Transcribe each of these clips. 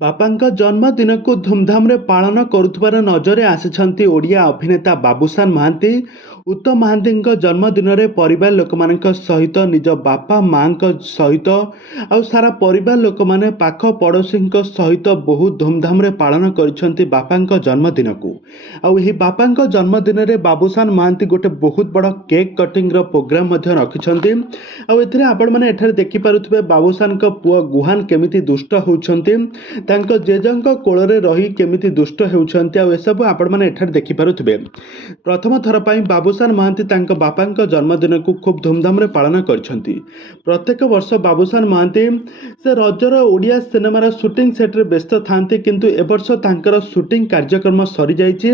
ବାପାଙ୍କ ଜନ୍ମଦିନକୁ ଧୁମଧାମରେ ପାଳନ କରୁଥିବାର ନଜରରେ ଆସିଛନ୍ତି ଓଡ଼ିଆ ଅଭିନେତା ବାବୁସାନ ମହାନ୍ତି। ଉତ୍ତମ ମହାନ୍ତିଙ୍କ ଜନ୍ମଦିନରେ ପରିବାର ଲୋକମାନଙ୍କ ସହିତ ନିଜ ବାପା ମାଙ୍କ ସହିତ ଆଉ ସାରା ପରିବାର ଲୋକମାନେ ପାଖ ପଡ଼ୋଶୀଙ୍କ ସହିତ ବହୁତ ଧୁମଧାମରେ ପାଳନ କରିଛନ୍ତି ବାପାଙ୍କ ଜନ୍ମଦିନକୁ। ଆଉ ଏହି ବାପାଙ୍କ ଜନ୍ମଦିନରେ ବାବୁସାନ ମହାନ୍ତି ଗୋଟେ ବହୁତ ବଡ଼ କେକ୍ କଟିଂର ପ୍ରୋଗ୍ରାମ ମଧ୍ୟ ରଖିଛନ୍ତି। ଆଉ ଏଥିରେ ଆପଣମାନେ ଏଠାରେ ଦେଖିପାରୁଥିବେ ବାବୁସାନଙ୍କ ପୁଅ ଗୁହାନ କେମିତି ଦୁଷ୍ଟ ହେଉଛନ୍ତି, ତାଙ୍କ ଜେଜେଙ୍କ କୋଳରେ ରହି କେମିତି ଦୁଷ୍ଟ ହେଉଛନ୍ତି। ଆଉ ଏସବୁ ଆପଣମାନେ ଏଠାରେ ଦେଖିପାରୁଥିବେ। ପ୍ରଥମ ଥର ପାଇଁ ବାବୁସାନ ମହାନ୍ତି ତାଙ୍କ ବାପାଙ୍କ ଜନ୍ମଦିନକୁ ଖୁବ୍ ଧୁମଧାମରେ ପାଳନ କରିଛନ୍ତି। ପ୍ରତ୍ୟେକ ବର୍ଷ ବାବୁସାନ ମହାନ୍ତି ସେ ରଜର ଓଡ଼ିଆ ସିନେମାର ସୁଟିଂ ସେଟ୍ରେ ବ୍ୟସ୍ତ ଥାନ୍ତି, କିନ୍ତୁ ଏବର୍ଷ ତାଙ୍କର ସୁଟିଂ କାର୍ଯ୍ୟକ୍ରମ ସରିଯାଇଛି।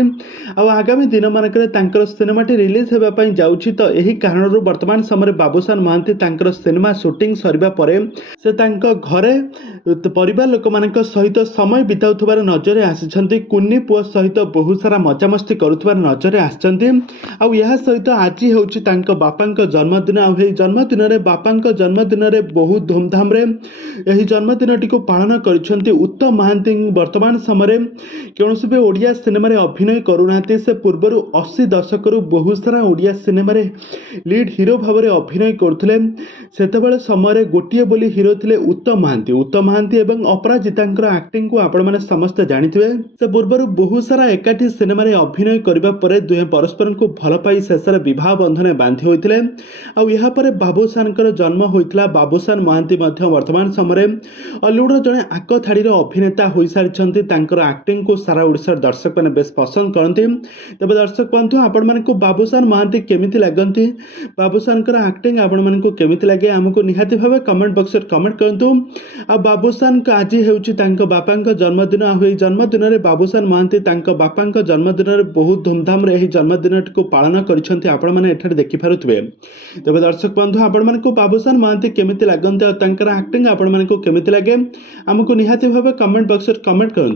ଆଉ ଆଗାମୀ ଦିନମାନଙ୍କରେ ତାଙ୍କର ସିନେମାଟି ରିଲିଜ୍ ହେବା ପାଇଁ ଯାଉଛି। ତ ଏହି କାରଣରୁ ବର୍ତ୍ତମାନ ସମୟରେ ବାବୁସାନ ମହାନ୍ତି ତାଙ୍କର ସିନେମା ସୁଟିଂ ସରିବା ପରେ ସେ ତାଙ୍କ ଘରେ ପରିବାର ଲୋକମାନଙ୍କ ସହିତ ସମୟ ବିତାଉଥିବାର ନଜରରେ ଆସିଛନ୍ତି। କୁନି ପୁଅ ସହିତ ବହୁତ ସାରା ମଜାମସ୍ତି କରୁଥିବାର ନଜରରେ ଆସିଛନ୍ତି। ଆଉ ଏହା ସହିତ ଆଜି ହେଉଛି ତାଙ୍କ ବାପାଙ୍କ ଜନ୍ମଦିନ। ଆଉ ଏହି ଜନ୍ମଦିନରେ ବାପାଙ୍କ ଜନ୍ମଦିନରେ ବହୁତ ଧୁମଧାମରେ ଏହି ଜନ୍ମଦିନଟିକୁ ପାଳନ କରିଛନ୍ତି ଉତ୍ତମ ମହାନ୍ତି। ବର୍ତ୍ତମାନ ସମୟରେ କୌଣସି ବି ଓଡ଼ିଆ ସିନେମାରେ ଅଭିନୟ କରୁନାହାନ୍ତି। ସେ ପୂର୍ବରୁ 80 ଦଶକରୁ ବହୁତ ସାରା ଓଡ଼ିଆ ସିନେମାରେ ଲିଡ୍ ହିରୋ ଭାବରେ ଅଭିନୟ କରୁଥିଲେ। ସେତେବେଳେ ସମୟରେ ଗୋଟିଏ ବୋଲି ହିରୋ ଥିଲେ ଉତ୍ତମ ମହାନ୍ତି। ଉତ୍ତମ ମହାନ୍ତି ଏବଂ ଅପରାଜିତାଙ୍କର ଆକ୍ଟିଂକୁ ଆପଣମାନେ ସମସ୍ତେ ଜାଣିଥିବେ। ସେ ପୂର୍ବରୁ ବହୁତ ସାରା ଏକାଠି ସିନେମାରେ ଅଭିନୟ କରିବା ପରେ ଦୁହେଁ ପରସ୍ପରଙ୍କୁ ଭଲ ପାଇ ଶେଷରେ ବିବାହ ବନ୍ଧନରେ ବାନ୍ଧି ହୋଇଥିଲେ। ଆଉ ଏହାପରେ ବାବୁସାନଙ୍କର ଜନ୍ମ ହୋଇଥିଲା। ବାବୁସାନ ମହାନ୍ତି ମଧ୍ୟ ବର୍ତ୍ତମାନ ସମୟରେ ଅଲିଉଡ଼ର ଜଣେ ଆଗ ଧାଡ଼ିର ଅଭିନେତା ହୋଇସାରିଛନ୍ତି। ତାଙ୍କର ଆକ୍ଟିଂକୁ ସାରା ଓଡ଼ିଶାର ଦର୍ଶକମାନେ ବେଶ ପସନ୍ଦ କରନ୍ତି। ତେବେ ଦର୍ଶକ ବନ୍ଧୁ, ଆପଣମାନଙ୍କୁ ବାବୁସାନ ମହାନ୍ତି କେମିତି ଲାଗନ୍ତି? ବାବୁସାନଙ୍କର ଆକ୍ଟିଂ ଆପଣମାନଙ୍କୁ କେମିତି ଲାଗେ? ଆମକୁ ନିହାତି ଭାବେ କମେଣ୍ଟ ବକ୍ସରେ କମେଣ୍ଟ କରନ୍ତୁ। ଆଉ ବାବୁସାନଙ୍କ ଆଜି ହେଉଛି ତାଙ୍କ ବାପାଙ୍କ ଜନ୍ମଦିନ। ଆଉ ଏହି ଜନ୍ମଦିନରେ ବାବୁସାନ ମହାନ୍ତି ତାଙ୍କ ବାପାଙ୍କ ଜନ୍ମଦିନରେ ବହୁତ ଧୁମଧାମରେ ଏହି ଜନ୍ମଦିନଟିକୁ ପାଳନ କରିଛନ୍ତି, ଆପଣମାନେ ଏଠାରେ ଦେଖିପାରୁଥିବେ। ତେବେ ଦର୍ଶକ ବନ୍ଧୁ, ଆପଣମାନଙ୍କୁ ବାବୁସାନ ମହାନ୍ତି କେମିତି ଲାଗନ୍ତି ଆଉ ତାଙ୍କର ଆକ୍ଟିଂ ଆପଣମାନଙ୍କୁ କେମିତି ଲାଗେ? ଆମକୁ ନିହାତି ଭାବେ କମେଣ୍ଟ ବକ୍ସରେ କମେଣ୍ଟ କରନ୍ତୁ।